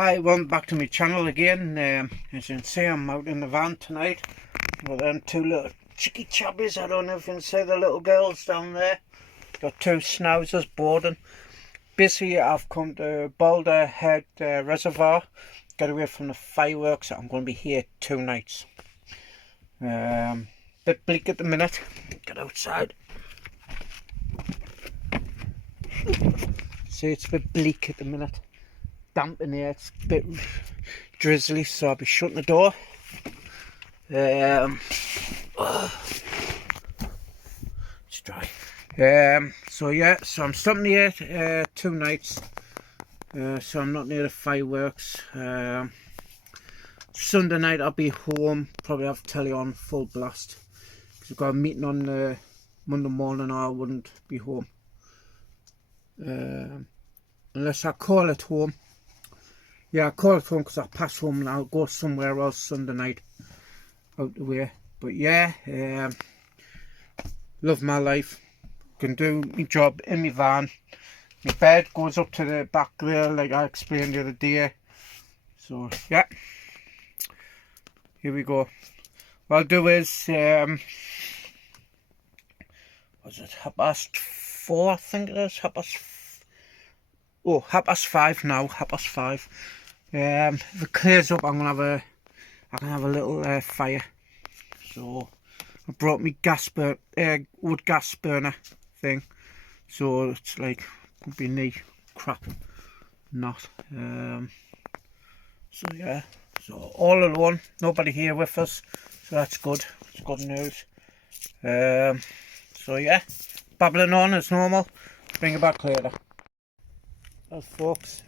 Hi, welcome back to my channel again. As you can see, I'm out in the van tonight with them two little cheeky chubbies. I don't know if you can see the little girls down there. Got two schnauzers boarding. Basically, I've come to Balderhead Reservoir, get away from the fireworks. I'm going to be here 2 nights. Bit bleak at the minute. Get outside. See, it's a bit bleak at the minute. Damp in here, it's a bit drizzly, so I'll be shutting the door. It's dry. So yeah, so I'm stopping here 2 nights. So I'm not near the fireworks. Sunday night I'll be home, probably have telly on full blast. Because I've got a meeting on Monday morning, or I wouldn't be home. Unless I call it home. Yeah, I'll call it home because I'll pass home and I'll go somewhere else Sunday night out the way. But yeah, love my life. Can do my job in my van. My bed goes up to the back there like I explained the other day. So yeah, here we go. What I'll do is, was it 4:30 I think it is? 5:30 now, 5:30. If it clears up, I can have a little fire. So I brought me wood gas burner thing. So it's like could be neat crap, not. So yeah, so all alone, nobody here with us. So that's good. It's good news. So yeah, babbling on as normal. Bring it back later. Well folks,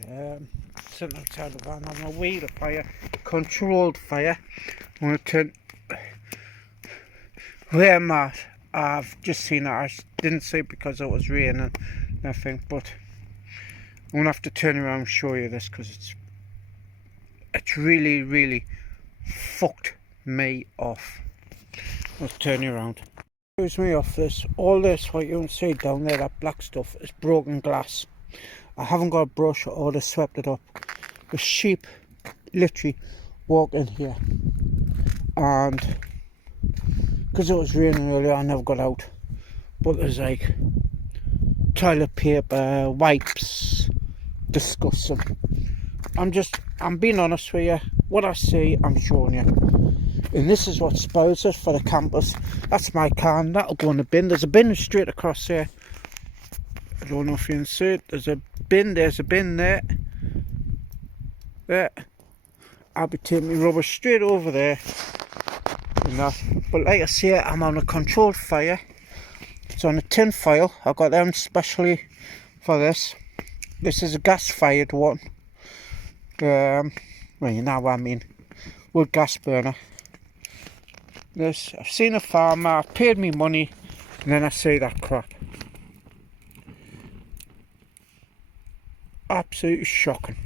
sitting outside the van on a wheel of fire, controlled fire. I'm going to turn where I'm at. I've just seen it. I didn't see it because it was raining and everything, but I'm going to have to turn around and show you this because it's really fucked me off. Let's turn you around. Excuse me off this. All this, what you can see down there, that black stuff, is broken glass. I haven't got a brush or to swept it up. The sheep literally walk in here, and because it was raining earlier I never got out, but there's like toilet paper, wipes, disgusting. I'm being honest with you. What I see, I'm showing you. And this is what spoils it for the campers. That's my can, that'll go in the bin. There's a bin straight across there. I don't know if you can see it. There's a bin there. There. I'll be taking my rubbish straight over there. And that. But like I say, I'm on a controlled fire. It's on a tin foil. I got them specially for this. This is a gas fired one. Well, you know what I mean. Wood gas burner. This, I've seen a farmer, I've paid me money, and then I see that crap. Absolutely shocking.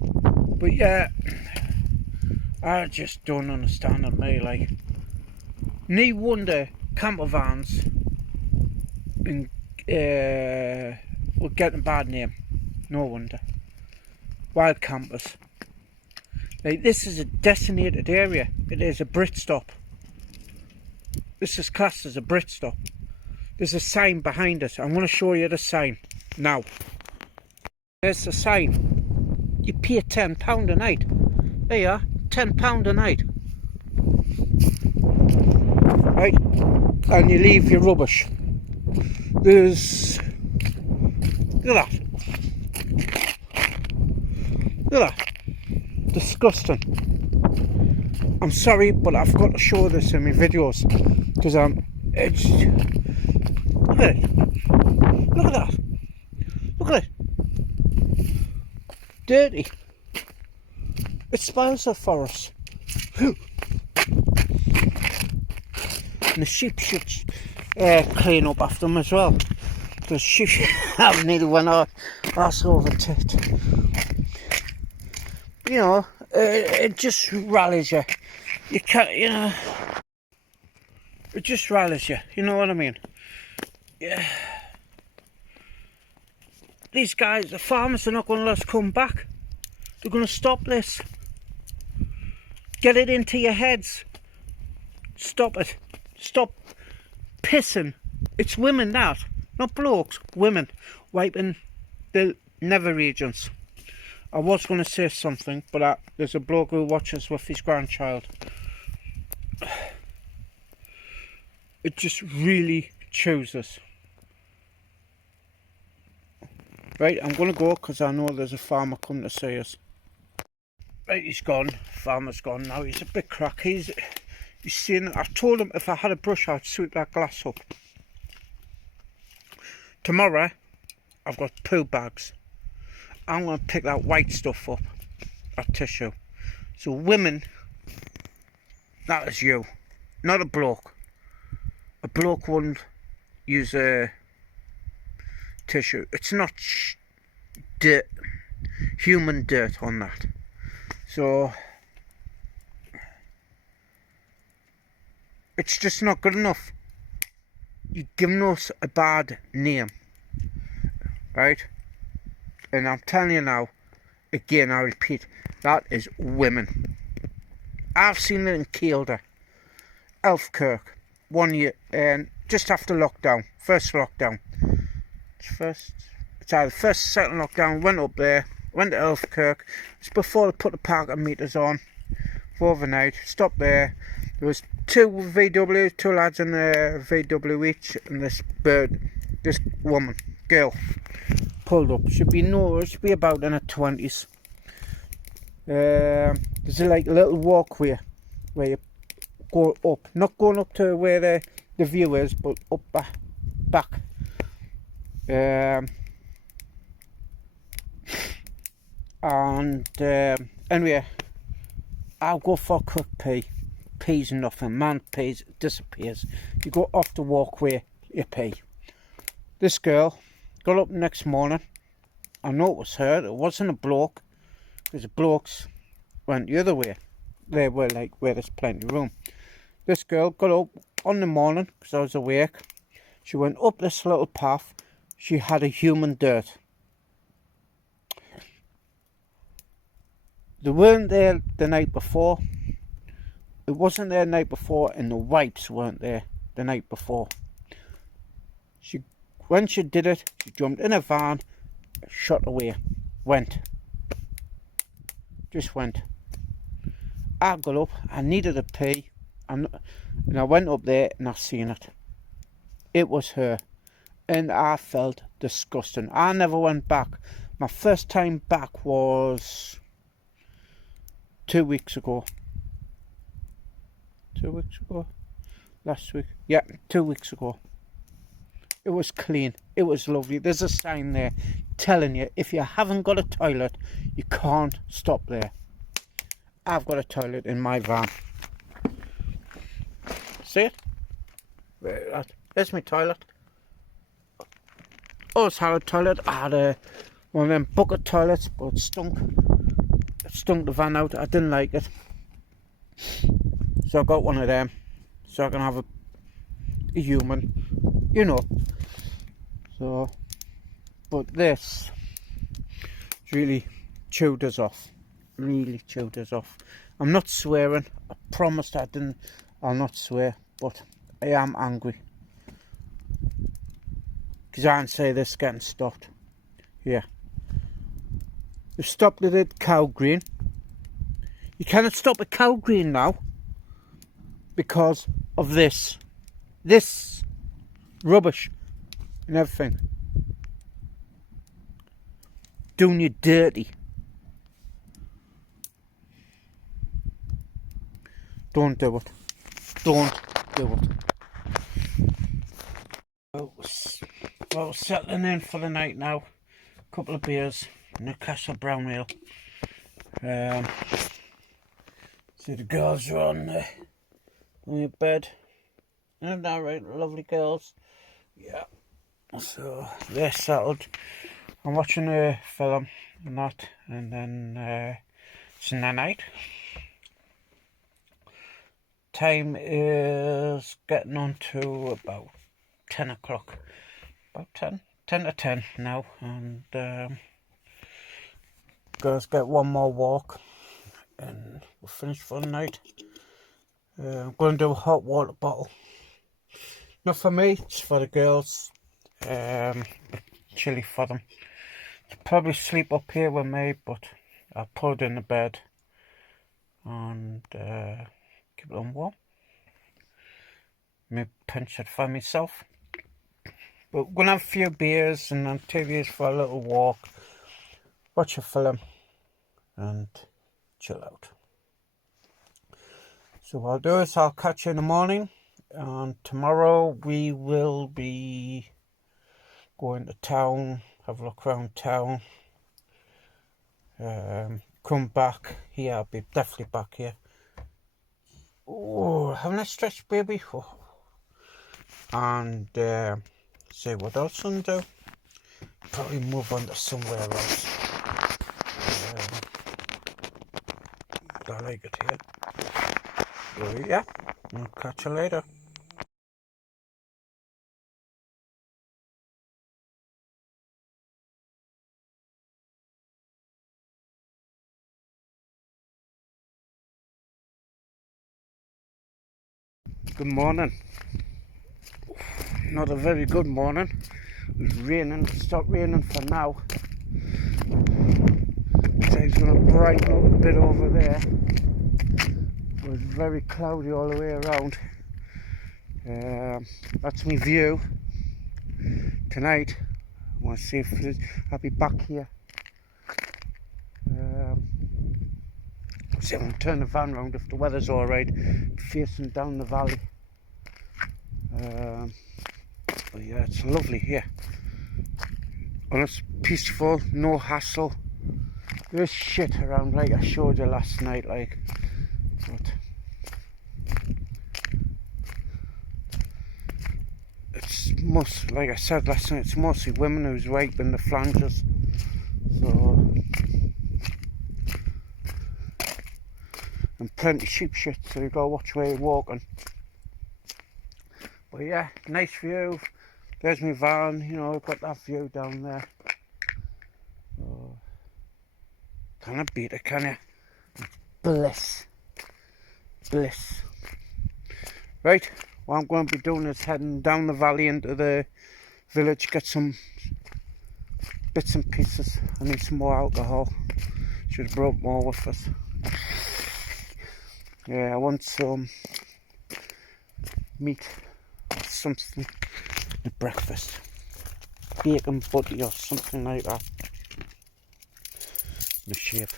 But yeah, I just don't understand it, me. Like, no wonder camper vans were getting a bad name. No wonder. Wild campers. Like, this is a designated area. It is a Brit stop. This is classed as a Brit stop. There's a sign behind it. I'm going to show you the sign now. There's the sign. You pay £10 a night. There you are, £10 a night. Right, and you leave your rubbish. There's, look at that. Look at that. Disgusting. I'm sorry, but I've got to show this in my videos because it's, look at it. Look at that. Look at it. Dirty. It spoils it for us. And the sheep should clean up after them as well. The sheep have nearly went arse over tit. You know, it just rallies you. You can't, you know. It just rallies you. You know what I mean? Yeah. these guys, the farmers, are not going to let us come back. They're going to stop this. Get it into your heads. Stop it. Stop pissing. It's women that, not blokes, women, wiping the nether regions. I was going to say something, but there's a bloke who watches with his grandchild. It just really chews us. Right, I'm going to go because I know there's a farmer coming to see us. Right, he's gone. Farmer's gone now. He's a bit crack. He's seen. I told him if I had a brush, I'd sweep that glass up. Tomorrow, I've got poo bags. I'm going to pick that white stuff up, that tissue. So women, that is you, not a bloke. A bloke wouldn't use a tissue. It's not dirt, human dirt on that. So it's just not good enough. You're giving us a bad name, right? And I'm telling you now, again, I repeat, that is women. I've seen it in Kielder, Elfkirk, 1 year, and just after lockdown, first lockdown. It's either first or second lockdown. Went up there, went to Elfkirk. It's before they put the parking meters on for overnight. Stopped there. There was two VW, two lads in the VW each, and this girl, pulled up. Should be about in her 20s. There's like a little walkway where you go up, not going up to where the view is, but up back. Anyway, I'll go for a quick pee. Pee's nothing. Man pees, it disappears. You go off the walkway, you pee. This girl got up the next morning. I know it was her. It wasn't a bloke, because the blokes went the other way. They were like where there's plenty of room. This girl got up on the morning because I was awake. She went up this little path. She had a human dirt. They weren't there the night before. It wasn't there the night before, and the wipes weren't there the night before. When she did it, she jumped in a van, shot away, went. Just went. I got up, I needed a pee, and I went up there and I seen it. It was her, and I felt disgusting. I never went back. My first time back was 2 weeks ago. 2 weeks ago? Last week? Yeah, 2 weeks ago. It was clean. It was lovely. There's a sign there telling you if you haven't got a toilet, you can't stop there. I've got a toilet in my van. See it? There's my toilet. Oh, it's had a toilet. I had one of them bucket toilets, but it stunk. It stunk the van out. I didn't like it. So I got one of them. So I can have a human, you know. So, but this really chewed us off. Really chewed us off. I'm not swearing. I promised I'll not swear, but I am angry. Because I can't say this getting stopped. Yeah. They've stopped it at Cow Green. You cannot stop at Cow Green now because of this. This rubbish and everything. Doing you dirty. Don't do it. Don't do it. Well, settling in for the night now. Couple of beers, Newcastle brown ale. So the girls are on your bed. Isn't that right, lovely girls? Yeah. So they're settled. I'm watching a film and that, and then it's night. Time is getting on to about 10 o'clock. About 10, 10 to 10 now, and girls get one more walk and we're finished for the night. I'm going to do a hot water bottle. Not for me, it's for the girls. Chilly for them. They'll probably sleep up here with me, but I'll put it in the bed and keep them warm. Maybe pinch it for myself. But we're going to have a few beers and then take these for a little walk, watch a film and chill out. So what I'll do is I'll catch you in the morning, and tomorrow we will be going to town, have a look around town, come back here. I'll be definitely back here. Oh, haven't I stretched, baby? Oh. And see what else I can do. Probably move on to somewhere else. I like it here. So yeah, I'll catch you later. Good morning. Not a very good morning. It was raining. It stopped raining for now. So it's going to brighten up a bit over there. It was very cloudy all the way around. That's my view. Tonight, I want to see if I'll be back here. See if I can turn the van around if the weather's alright. Facing down the valley. But yeah, it's lovely here. Honest, peaceful, no hassle. There's shit around like I showed you last night, like, but it's like I said last night, it's mostly women who's raping the flanges. So, and plenty sheep shit, so you gotta watch where you're walking. But yeah, nice view. There's my van, you know, I've got that view down there. So, can't beat it, can you? Bliss. Bliss. Right, what I'm going to be doing is heading down the valley into the village, get some bits and pieces. I need some more alcohol. Should have brought more with us. Yeah, I want some meat or something at breakfast. Bacon butty or something like that. The shape.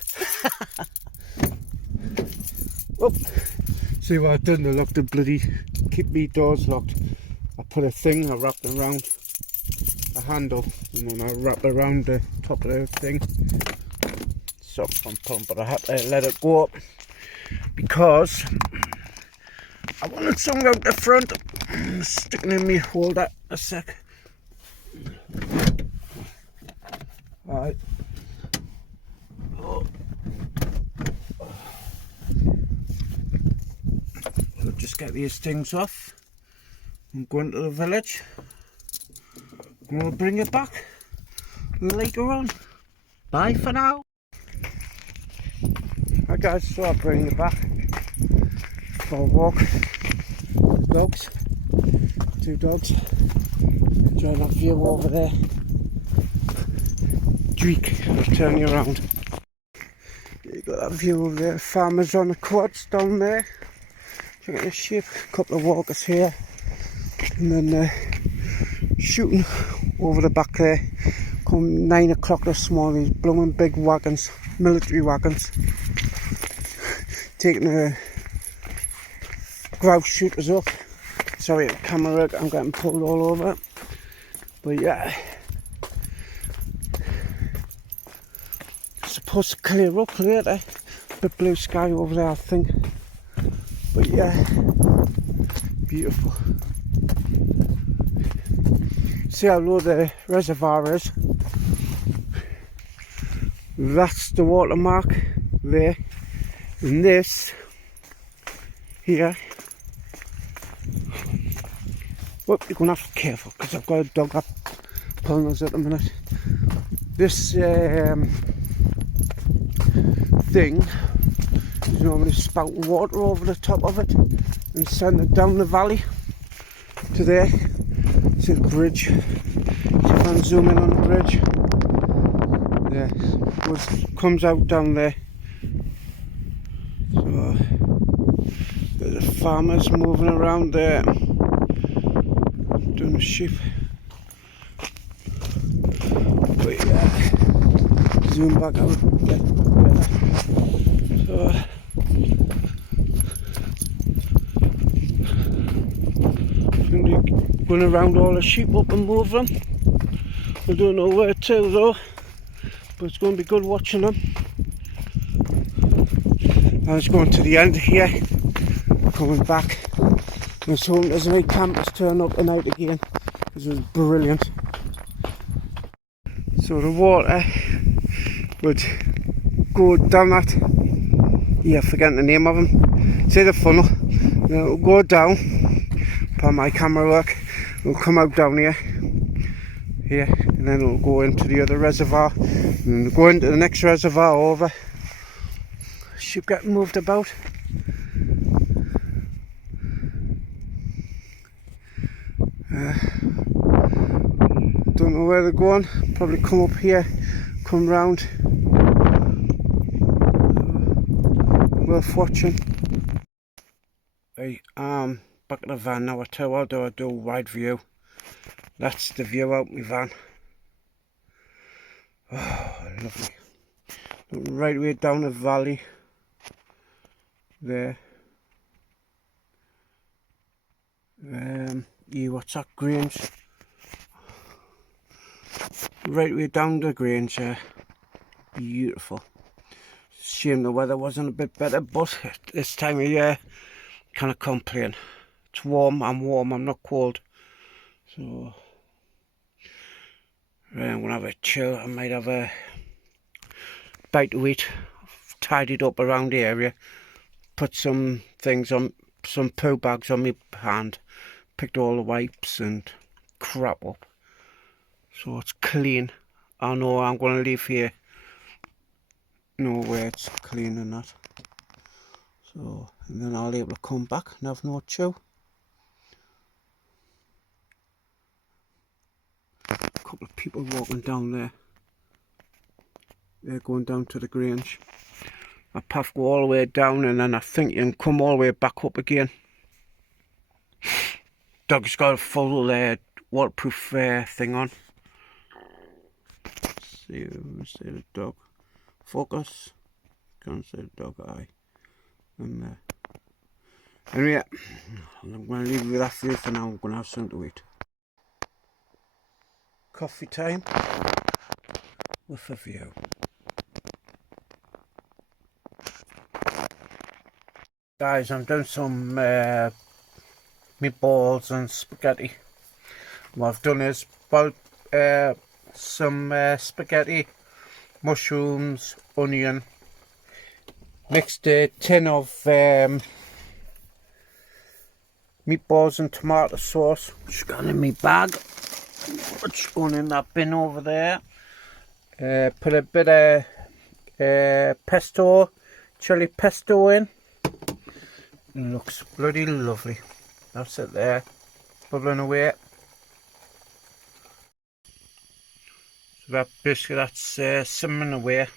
Oh, see what I've done? I locked the bloody, keep me doors locked. I put a thing, I wrapped it around a handle, and then I wrap it around the top of the thing. So I'm pumped, but I had to let it go up because I wanted something out the front. I'm sticking in me holder a sec. Alright. I'll just get these things off. I'm going to the village. And we'll bring it back later on. Bye for now. Hi guys, so I'll bring it back for a walk. The dogs. 2 dogs. Enjoy that view over there. Dreek, I'll turn you around. You got that view over there. Farmers on the quads down there. Check out the sheep. A couple of walkers here. And then shooting over the back there. Come 9 o'clock this morning, these blooming big wagons, military wagons, taking the grouse shooters up. Sorry, the camera, I'm getting pulled all over. But yeah, supposed to clear up later. Bit blue sky over there, I think. But yeah, beautiful. See how low the reservoir is. That's the watermark there. And this here. Well, you're gonna have to be careful because I've got a dog up pulling us at the minute. This thing is normally spouting water over the top of it and sending it down the valley to there, to the bridge. See if I can zoom in on the bridge. There, it comes out down there. So there's the farmers moving around there, doing the sheep. But yeah, zoom back out. So going around all the sheep up and move them. I don't know where to though, but it's going to be good watching them. I was going to the end here, coming back. I was hoping there's any campers turn up tonight again, because it was brilliant. So the water would go down that, yeah, forgetting the name of them, say the funnel, then it will go down, by my camera work, it will come out down here, and then it will go into the other reservoir, and go into the next reservoir over. Sheep getting moved about. Don't know where they're going, probably come up here, come round. Worth watching. Right, back in the van now. I tell you what I do wide view. That's the view out my van. Oh, lovely. Looking right way down the valley. There. Yeah, what's that, Grange? Right way down the Grange there. Beautiful. Shame the weather wasn't a bit better, but this time of year, can't complain. It's warm, I'm warm, I'm not cold. So, I'm gonna have a chill. I might have a bite to eat. I've tidied up around the area. Put some things on, some poo bags on my hand. Picked all the wipes and crap up. So it's clean. I know I'm going to leave here. No way it's clean and that. So, and then I'll be able to come back and have no chew. A couple of people walking down there. They're going down to the Grange. A path go all the way down, and then I think you can come all the way back up again. Dog's got a full waterproof thing on. See the dog. Focus. Can't see the dog eye. And anyway, I'm going to leave you with that view for now. I'm going to have something to eat. Coffee time with a view. Guys, I'm doing some meatballs and spaghetti. What I've done is boiled some spaghetti, mushrooms, onion, mixed a tin of meatballs and tomato sauce, which is gone in my bag, which is going in that bin over there. Put a bit of pesto, chili pesto in. It looks bloody lovely. That's it there, bubbling away. So that basically, that's simmering away.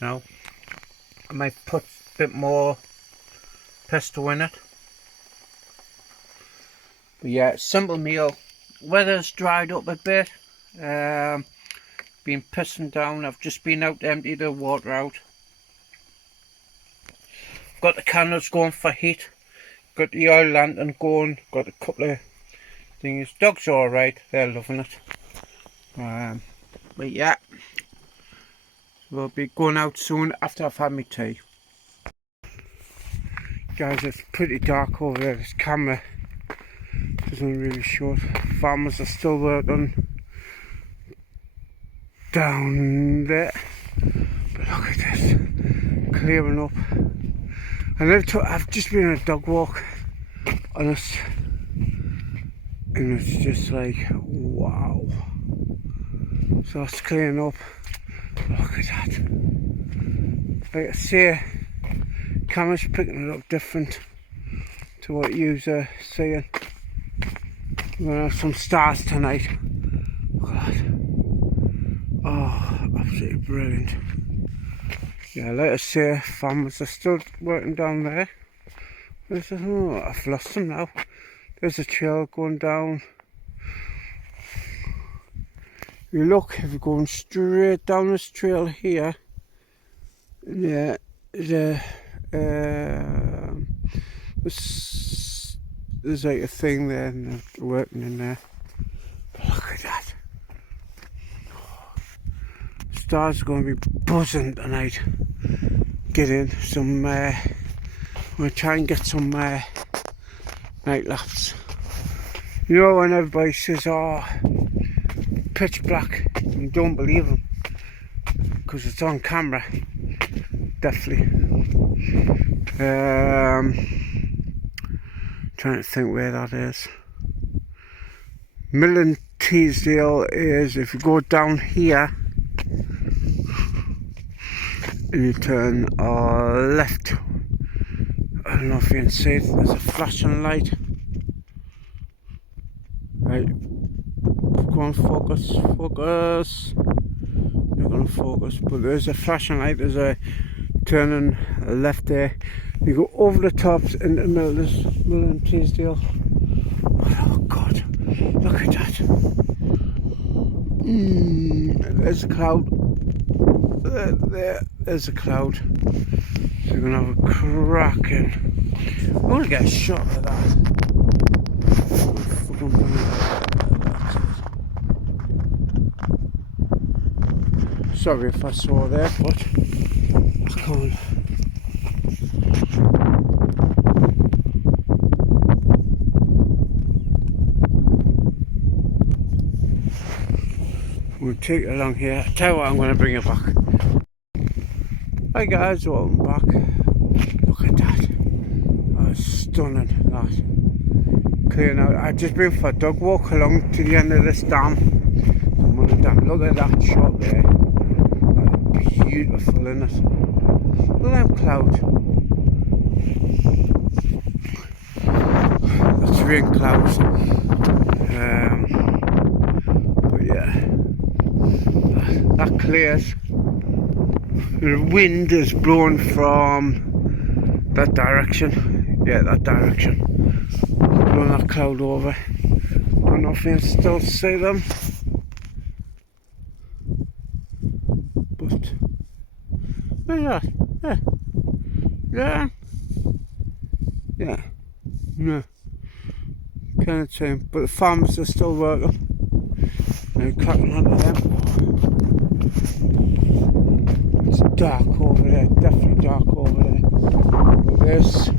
Now I might put a bit more pesto in it. But yeah, simple meal. Weather's dried up a bit. Been pissing down. I've just been out to empty the water out. Got the candles going for heat. Got the oil lantern going. Got a couple of things. Dogs are alright. They're loving it. But yeah, we'll be going out soon after I've had my tea. Guys, it's pretty dark over there. This camera doesn't really show it. Farmers are still working down there. But look at this, clearing up. And I've just been on a dog walk, and it's just like, Wow. So it's clearing up. Look at that. Like I say, camera's picking it up different to what you're seeing. We're gonna have some stars tonight. Look at that. Oh, absolutely brilliant. Yeah, like I say, farmers are still working down there. Oh, I've lost them now. There's a trail going down. You look, if you're going straight down this trail here, yeah, there's like a thing there and they're working in there. But look at that. Stars are going to be buzzing tonight. Getting some, I'm going to try and get some night lapse. You know when everybody says, oh, pitch black, and don't believe them because it's on camera. Definitely. Trying to think where that is. Millen Teesdale is, if you go down here and you turn left, I don't know if you can see it, there's a flashing light. Right, go on, focus. Not gonna focus, but there's a flashing light, there's a turning left there. You go over the tops into Millen Teesdale. Oh God, look at that. There's a cloud. There's a cloud. So you're gonna have a cracking. I'm gonna get a shot of that. Sorry if I saw there, but I can't. We'll take it along here. I tell you what, I'm going to bring it back. Hi guys, welcome back. Look at that. That's stunning, that. Clearing out. I've just been for a dog walk along to the end of this dam. I'm on the dam. Look at that shot there. That's beautiful, isn't it? Look at them clouds. That's rain clouds. But yeah. That clears. The wind is blowing from that direction. Yeah, that direction. Blowing that cloud over. Don't know if you can still see them. But look at that. Yeah. Kind of change. But the farmers are still working. They're cracking onto them. It's dark over there, definitely dark over there. But this,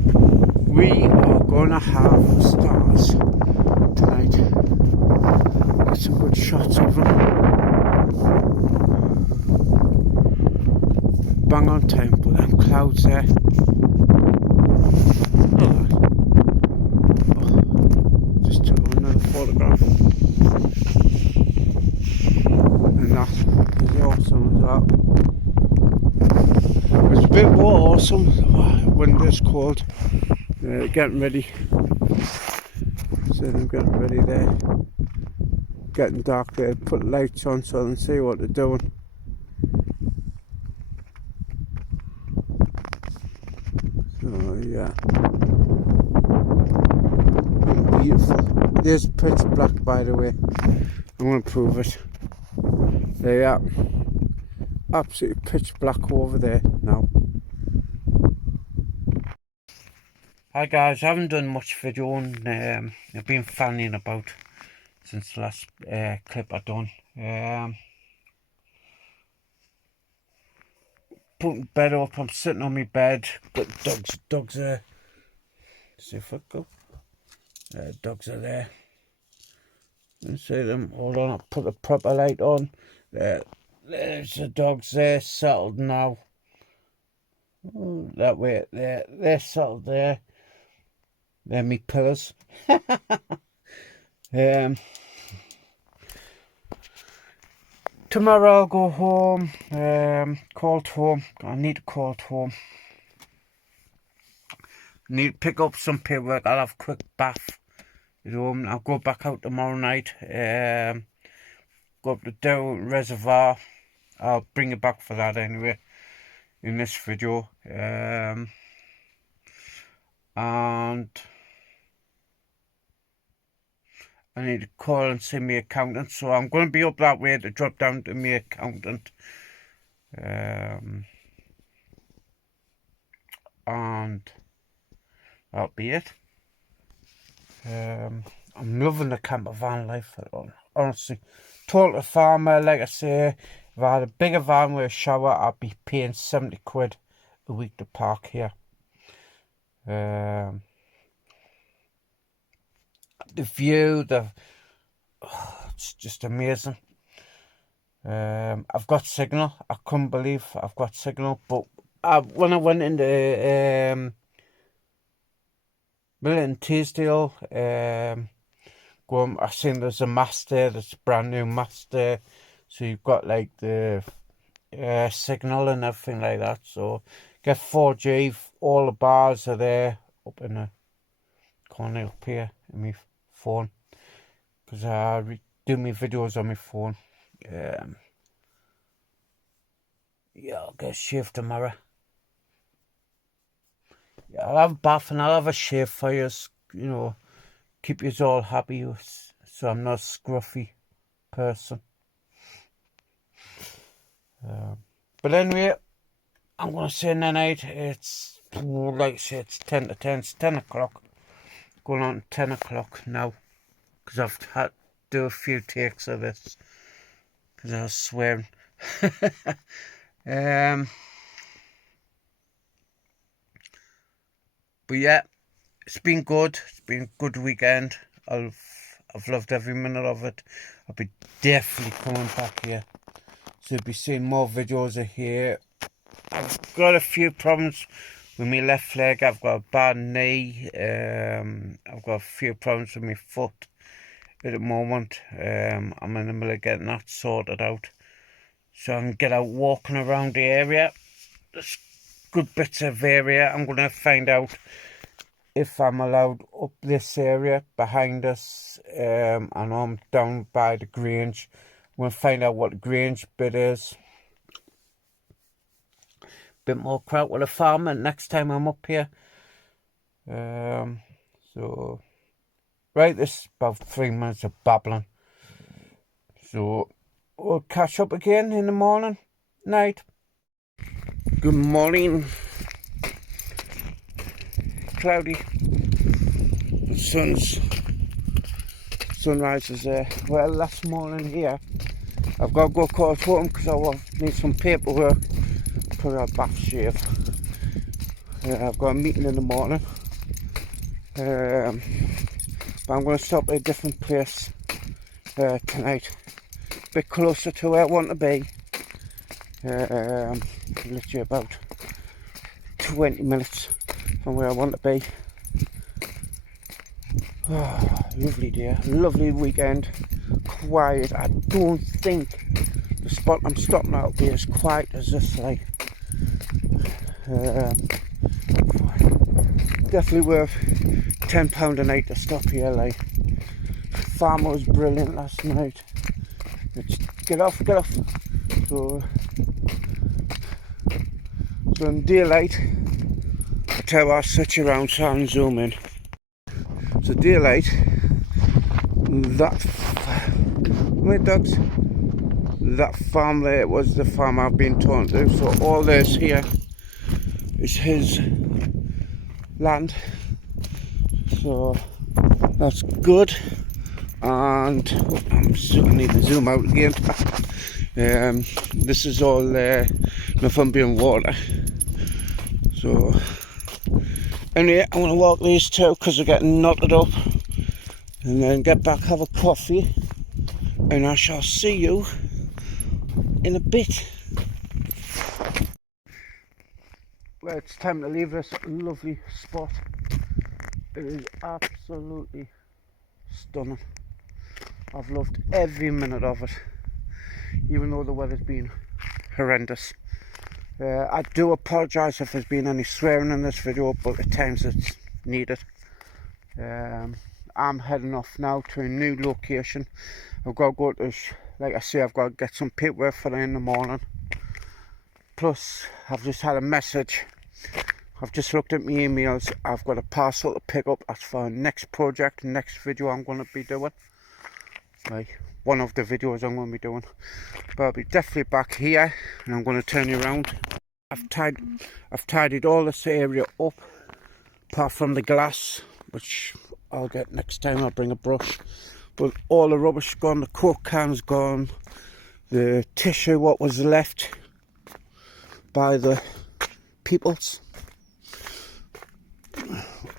we are gonna have stars tonight. Get some good shots of them. Bang on time, but them clouds there. Just took another photograph. And that is awesome as well. It's a bit more awesome when it's cold. Getting ready. So I'm getting ready there. Getting dark there. Put lights on so I can see what they're doing. So yeah. Beautiful. It is pitch black, by the way. I'm going to prove it. There you are. Absolutely pitch black over there now. Hi guys, I haven't done much videoing. I've been fanning about since the last clip I done. Putting bed up, I'm sitting on my bed. Got dogs there. See if I go. Dogs are there. You can see them. Hold on, I'll put the proper light on. There's the dogs there, settled now. Oh, that way, they're settled there. They're me pillars. tomorrow I'll go home, call to home. I need to call to home. Need to pick up some paperwork. I'll have a quick bath at home. I'll go back out tomorrow night. Go up the Dow Reservoir. I'll bring it back for that anyway in this video. And I need to call and see my accountant, so I'm going to be up that way to drop down to my accountant. And that'll be it. I'm loving the camper van life, honestly. Total farmer, like I say, if I had a bigger van with a shower, I'd be paying 70 quid a week to park here. The view, it's just amazing. I've got signal. I couldn't believe I've got signal, but when I went into Milton Teesdale, I seen there's a mast there. There's a brand new mast there, so you've got like the signal and everything like that. So get 4G. All the bars are there up in the corner up here in my phone, because I do my videos on my phone. Yeah, I'll get a shave tomorrow. Yeah, I'll have a bath and I'll have a shave for you, you know, keep you all happy, so I'm not a scruffy person. But anyway, I'm going to say in the night, it's, like I say, it's 10 to 10, it's 10 o'clock. Going on 10 o'clock now, because I've had to do a few takes of this, because I was swearing. But yeah, it's been good. It's been a good weekend. I've loved every minute of it. I'll be definitely coming back here, so you'll be seeing more videos of here. I've got a few problems with my left leg. I've got a bad knee. I've got a few problems with my foot at the moment. I'm in the middle of getting that sorted out, so I can get out walking around the area. There's good bits of area. I'm going to find out if I'm allowed up this area behind us. I know I'm down by the Grange. I'm going to find out what the Grange bit is. Bit more crowd with a farmer next time I'm up here. So right, this is about 3 minutes of babbling, so we'll catch up again in the morning, night. Good morning. Cloudy. The sunrise is there. Well, last morning here, I've got to go call home because I need some paperwork for a bath shave. I've got a meeting in the morning, but I'm going to stop at a different place tonight, a bit closer to where I want to be. Literally about 20 minutes from where I want to be. Oh, lovely day, lovely weekend, quiet. I don't think the spot I'm stopping out here is quite as this, like. Definitely worth £10 a night to stop here, like. Farmer was brilliant last night. Get off. So in daylight, I'll tell you, I'll switch around so I can zoom in. So daylight, that farm there was the farm I've been talking to. So all this here is his land, so that's good. And I need to zoom out again. This is all Northumbrian water. So anyway, I'm going to walk these two because they're getting knotted up, and then get back, have a coffee, and I shall see you in a bit. Well, it's time to leave this lovely spot. It is absolutely stunning. I've loved every minute of it. even though the weather's been horrendous. I do apologise if there's been any swearing in this video, but at times it's needed. I'm heading off now to a new location. I've got to go to, like I say, I've got to get some paperwork for it in the morning. Plus, I've just had a message. I've just looked at my emails. I've got a parcel to pick up. That's for the next project, next video I'm going to be doing. Right, one of the videos I'm going to be doing. But I'll be definitely back here, and I'm going to turn you around. I've tidied all this area up, apart from the glass, which I'll get next time. I'll bring a brush. But all the rubbish gone, the Coke cans gone, the tissue what was left by the peoples,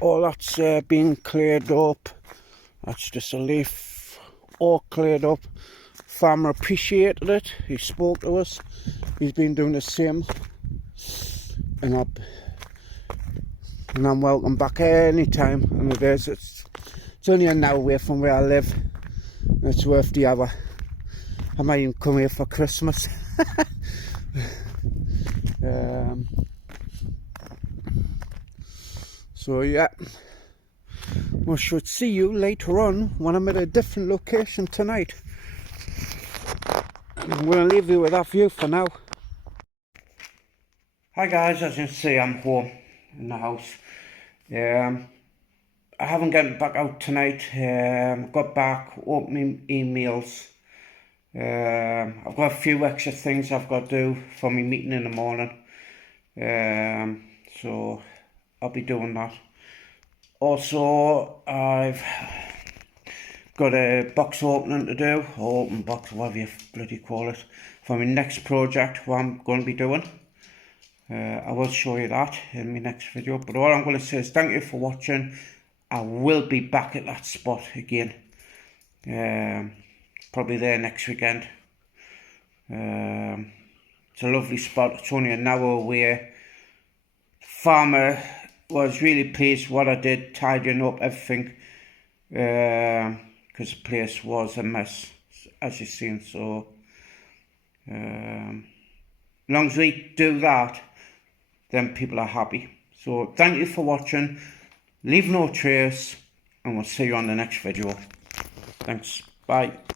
all that's been cleared up. That's just a leaf, all cleared up. Farmer appreciated it. He spoke to us. He's been doing the same, and I'm welcome back anytime. And it is. It's only an hour away from where I live. And it's worth the hour. I might even come here for Christmas. So yeah, we should see you later on when I'm at a different location tonight. I'm going to leave you with that view for now. Hi guys, as you can see, I'm home in the house. I haven't gotten back out tonight. Got back, opened my emails. I've got a few extra things I've got to do for my meeting in the morning. So I'll be doing that. Also, I've got a box opening to do, or open box, whatever you bloody call it, for my next project, what I'm going to be doing. I will show you that in my next video, but all I'm going to say is thank you for watching. I will be back at that spot again, probably there next weekend. It's a lovely spot. It's only an hour away. Farmer was really pleased what I did, tidying up everything, because the place was a mess, as you've seen. So as long as we do that, then people are happy. So thank you for watching. Leave no trace, and we'll see you on the next video. Thanks. Bye.